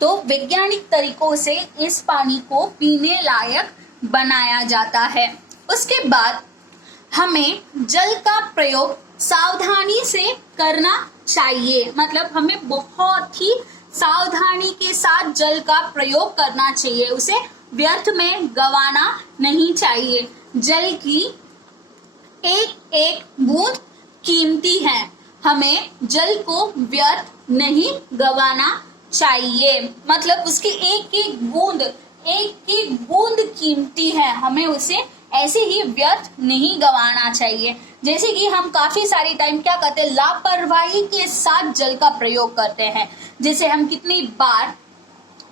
तो वैज्ञानिक तरीकों से इस पानी को पीने लायक बनाया जाता है। उसके बाद हमें जल का प्रयोग सावधानी से करना चाहिए, मतलब हमें बहुत ही सावधानी के साथ जल का प्रयोग करना चाहिए, उसे व्यर्थ में गंवाना नहीं चाहिए। जल की एक एक बूंद कीमती है, हमें जल को व्यर्थ नहीं गंवाना चाहिए, मतलब उसकी एक एक बूंद कीमती है, हमें उसे ऐसे ही व्यर्थ नहीं गंवाना चाहिए। जैसे कि हम काफी सारी टाइम क्या करते हैं, लापरवाही के साथ जल का प्रयोग करते हैं। जैसे हम कितनी बार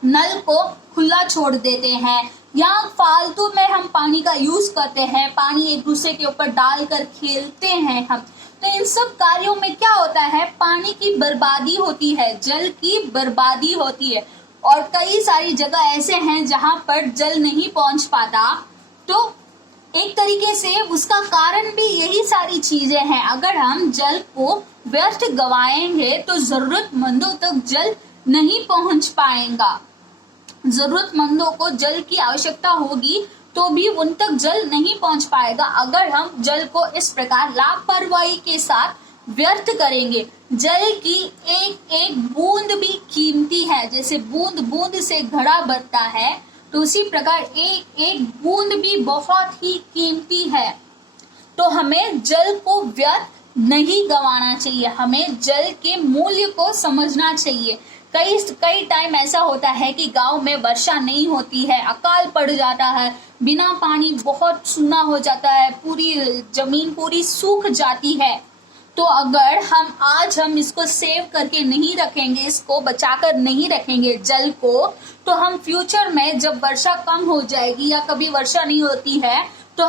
नल को खुला छोड़ देते हैं या फालतू में हम पानी का यूज करते हैं, पानी एक दूसरे के ऊपर डालकर खेलते हैं हम। तो इन सब कार्यों में क्या होता है, पानी की बर्बादी होती है, जल की बर्बादी होती है। और कई सारी जगह ऐसे हैं जहां पर जल नहीं पहुंच पाता, तो एक तरीके से उसका कारण भी यही सारी चीजें हैं। अगर हम जल को व्यर्थ गवाएंगे तो जरूरतमंदों तक जल नहीं पहुंच पाएगा। जरूरतमंदों को जल की आवश्यकता होगी तो भी उन तक जल नहीं पहुंच पाएगा अगर हम जल को इस प्रकार लापरवाही के साथ व्यर्थ करेंगे। जल की एक एक बूंद भी कीमती है, जैसे बूंद बूंद से घड़ा भरता है, तो उसी प्रकार एक एक बूंद भी बहुत ही कीमती है। तो हमें जल को व्यर्थ नहीं गंवाना चाहिए, हमें जल के मूल्य को समझना चाहिए। कई टाइम ऐसा होता है कि गांव में वर्षा नहीं होती है, अकाल पड़ जाता है, बिना पानी बहुत सूना हो जाता है, पूरी जमीन पूरी सूख जाती है। तो अगर हम इसको सेव करके नहीं रखेंगे, इसको बचाकर नहीं रखेंगे जल को, तो हम फ्यूचर में जब वर्षा कम हो जाएगी या कभी वर्षा नहीं होती है तो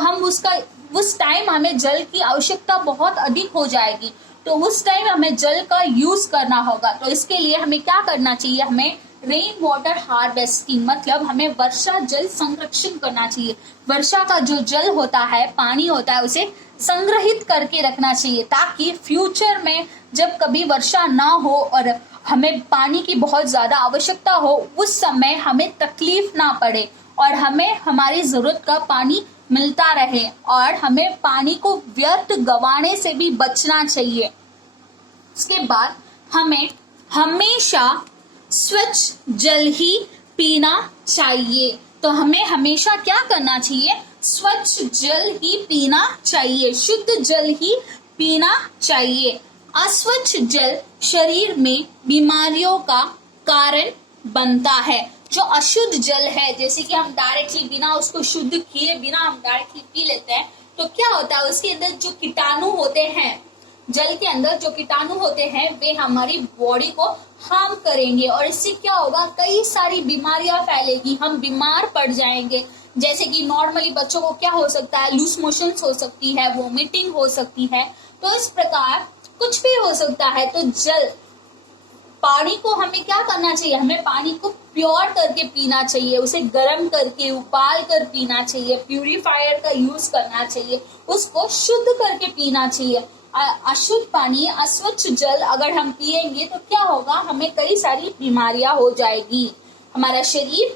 उस टाइम हमें जल की आवश्यकता बहुत अधिक हो जाएगी, तो उस टाइम हमें जल का यूज करना होगा। तो इसके लिए हमें क्या करना चाहिए, हमें रेन वाटर हार्वेस्टिंग, मतलब हमें वर्षा जल संरक्षण करना चाहिए। वर्षा का जो जल होता है, पानी होता है, उसे संग्रहित करके रखना चाहिए ताकि फ्यूचर में जब कभी वर्षा ना हो और हमें पानी की बहुत ज्यादा आवश्यकता हो, उस समय हमें तकलीफ ना पड़े और हमें हमारी जरूरत का पानी मिलता रहे। और हमें पानी को व्यर्थ गंवाने से भी बचना चाहिए। इसके बाद हमें हमेशा स्वच्छ जल ही पीना चाहिए। तो हमें हमेशा क्या करना चाहिए, स्वच्छ जल ही पीना चाहिए, शुद्ध जल ही पीना चाहिए। अस्वच्छ जल शरीर में बीमारियों का कारण बनता है। जो अशुद्ध जल है, जैसे कि हम डायरेक्टली बिना उसको शुद्ध किए बिना हम डायरेक्टली पी लेते हैं, तो क्या होता है, उसके अंदर जो कीटाणु होते हैं, जल के अंदर जो कीटाणु होते हैं वे हमारी बॉडी को हार्म करेंगे और इससे क्या होगा, कई सारी बीमारियां फैलेगी, हम बीमार पड़ जाएंगे। जैसे कि नॉर्मली बच्चों को क्या हो सकता है, लूज मोशंस हो सकती है, वोमिटिंग हो सकती है, तो इस प्रकार कुछ भी हो सकता है। तो पानी को हमें क्या करना चाहिए, हमें पानी को प्योर करके पीना चाहिए, उसे गर्म करके उबाल कर पीना चाहिए, प्यूरिफायर का यूज करना चाहिए, उसको शुद्ध करके पीना चाहिए। अशुद्ध पानी, अस्वच्छ जल अगर हम पिएंगे तो क्या होगा, हमें कई सारी बीमारियां हो जाएगी, हमारा शरीर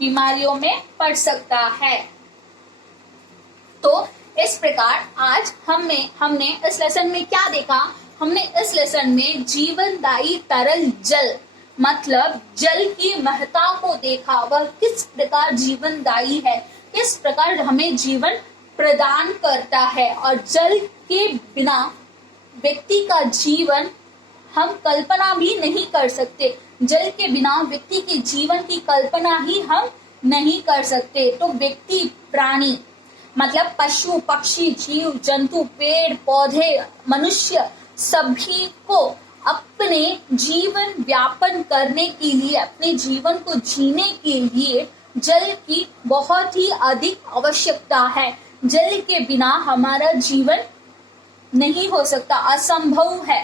बीमारियों में पड़ सकता है। तो इस प्रकार आज हमने इस लेसन में क्या देखा, हमने इस लेसन में जीवनदायी तरल जल मतलब जल की महत्ता को देखा, वह किस प्रकार जीवनदायी है, किस प्रकार हमें जीवन प्रदान करता है। और जल के बिना व्यक्ति का जीवन हम कल्पना भी नहीं कर सकते, जल के बिना व्यक्ति के जीवन की कल्पना ही हम नहीं कर सकते। तो व्यक्ति, प्राणी मतलब पशु पक्षी, जीव जंतु, पेड़ पौधे, मनुष्य, सभी को अपने जीवन व्यापन करने के लिए, अपने जीवन को जीने के लिए जल की बहुत ही अधिक आवश्यकता है। जल के बिना हमारा जीवन नहीं हो सकता, असंभव है।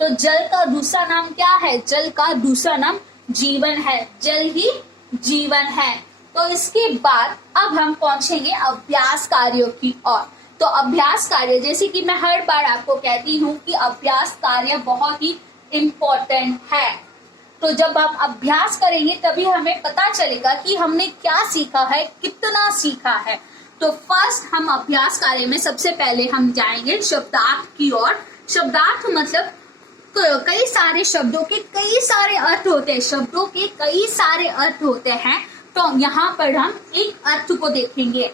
तो जल का दूसरा नाम क्या है, जल का दूसरा नाम जीवन है, जल ही जीवन है। तो इसके बाद अब हम पहुंचेंगे अभ्यास कार्यों की ओर। तो अभ्यास कार्य, जैसे कि मैं हर बार आपको कहती हूँ कि अभ्यास कार्य बहुत ही इम्पोर्टेंट है। तो जब हम अभ्यास करेंगे तभी हमें पता चलेगा कि हमने क्या सीखा है, कितना सीखा है। तो फर्स्ट हम अभ्यास कार्य में सबसे पहले हम जाएंगे शब्दार्थ की ओर। शब्दार्थ मतलब कई सारे शब्दों के कई सारे अर्थ होते हैं, शब्दों के कई सारे अर्थ होते हैं। तो यहाँ पर हम एक अर्थ को देखेंगे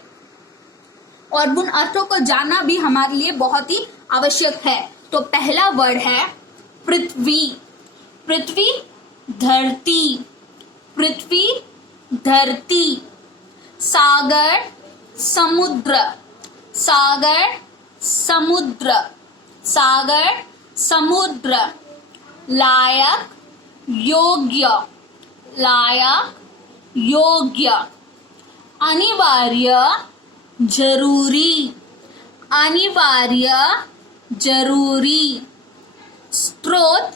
और उन अर्थों को जानना भी हमारे लिए बहुत ही आवश्यक है। तो पहला वर्ड है पृथ्वी। पृथ्वी धरती, पृथ्वी धरती। सागर समुद्र, सागर समुद्र, सागर समुद्र। लायक योग्य, लायक योग्य। अनिवार्य जरूरी, अनिवार्य जरूरी। स्रोत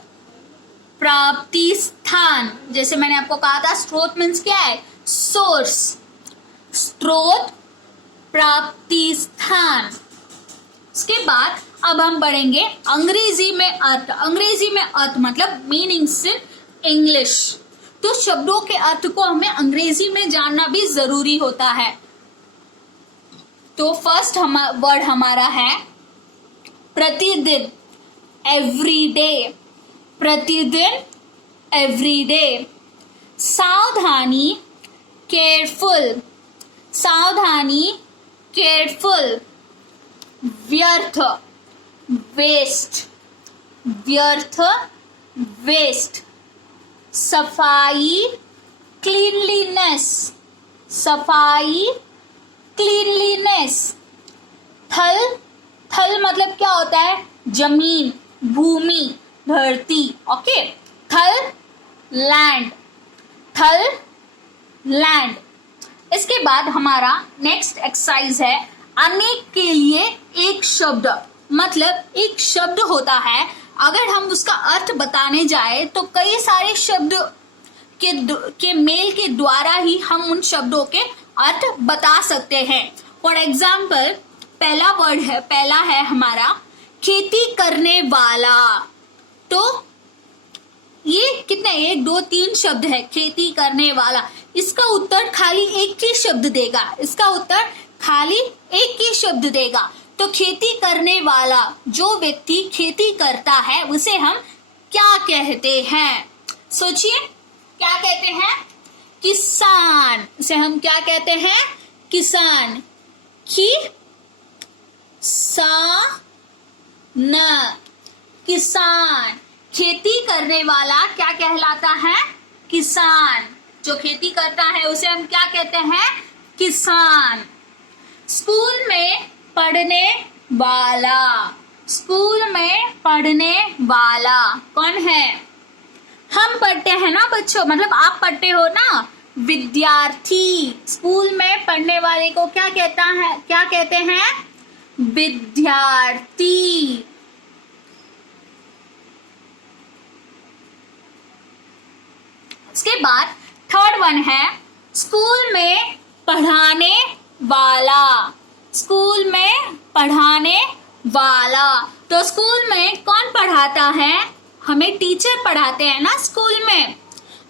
प्राप्ति स्थान, जैसे मैंने आपको कहा था स्रोत मीन्स क्या है, सोर्स। स्रोत प्राप्ति स्थान। उसके बाद अब हम बढ़ेंगे अंग्रेजी में अर्थ। अंग्रेजी में अर्थ मतलब मीनिंग्स इन इंग्लिश। तो शब्दों के अर्थ को हमें अंग्रेजी में जानना भी जरूरी होता है। तो फर्स्ट वर्ड हमारा है प्रतिदिन, एवरीडे, प्रतिदिन एवरीडे। सावधानी केयरफुल, सावधानी केयरफुल। व्यर्थ वेस्ट, व्यर्थ वेस्ट। सफाई क्लीनलीनेस, सफाई क्लीनलीनेस। थल, थल मतलब क्या होता है, जमीन, भूमि, धरती। ओके, थल लैंड, थल लैंड। इसके बाद हमारा नेक्स्ट एक्सरसाइज है अनेक के लिए एक शब्द। मतलब एक शब्द होता है, अगर हम उसका अर्थ बताने जाए तो कई सारे शब्द के मेल के द्वारा ही हम उन शब्दों के अर्थ बता सकते हैं। फॉर एग्जाम्पल पहला है हमारा खेती करने वाला। तो ये कितने, 1 2 3 शब्द है खेती करने वाला। इसका उत्तर खाली एक ही शब्द देगा, इसका उत्तर खाली एक ही शब्द देगा। तो खेती करने वाला, जो व्यक्ति खेती करता है उसे हम क्या कहते हैं? सोचिए, क्या कहते हैं? किसान। इसे हम क्या कहते हैं? किसान। किसान। खेती करने वाला क्या कहलाता है? किसान। जो खेती करता है उसे हम क्या कहते हैं? किसान। स्कूल में पढ़ने वाला, स्कूल में पढ़ने वाला कौन है? हम पढ़ते हैं ना बच्चों, मतलब आप पढ़ते हो ना, विद्यार्थी। स्कूल में पढ़ने वाले को क्या कहते हैं? विद्यार्थी। उसके बाद थर्ड वन है स्कूल में पढ़ाने वाला। स्कूल में पढ़ाने वाला। तो स्कूल में कौन पढ़ाता है? हमें टीचर पढ़ाते हैं ना स्कूल में।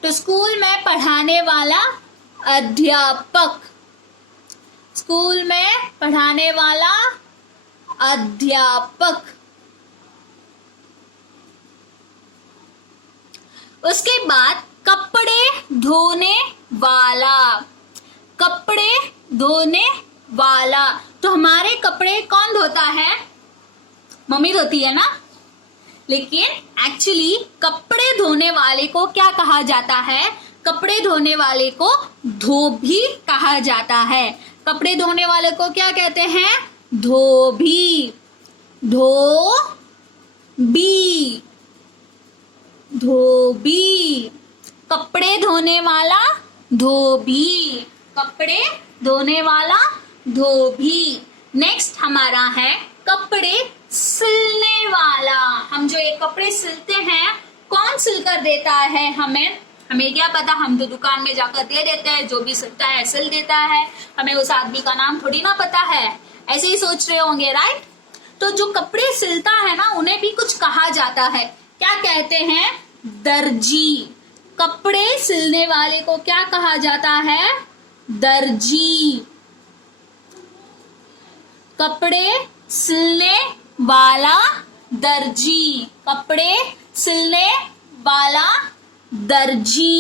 तो स्कूल में पढ़ाने वाला अध्यापक। स्कूल में पढ़ाने वाला अध्यापक। उसके बाद कपड़े धोने वाला। कपड़े धोने वाला। तो हमारे कपड़े कौन धोता है? मम्मी धोती है ना। लेकिन एक्चुअली कपड़े धोने वाले को क्या कहा जाता है? कपड़े धोने वाले को धोबी कहा जाता है। कपड़े धोने वाले को क्या कहते हैं? धोबी। धोबी। धोबी। कपड़े धोने वाला धोबी। कपड़े धोने वाला धोबी। नेक्स्ट हमारा है कपड़े सिलने वाला। हम जो ये कपड़े सिलते हैं, कौन सिलकर देता है हमें? हमें क्या पता, हम तो दुकान में जाकर दे देते हैं, जो भी सिलता है सिल देता है, हमें उस आदमी का नाम थोड़ी ना पता है। ऐसे ही सोच रहे होंगे, राइट? तो जो कपड़े सिलता है ना, उन्हें भी कुछ कहा जाता है। क्या कहते हैं? दर्जी। कपड़े सिलने वाले को क्या कहा जाता है? दर्जी। कपड़े सिलने वाला दर्जी। कपड़े सिलने वाला दर्जी।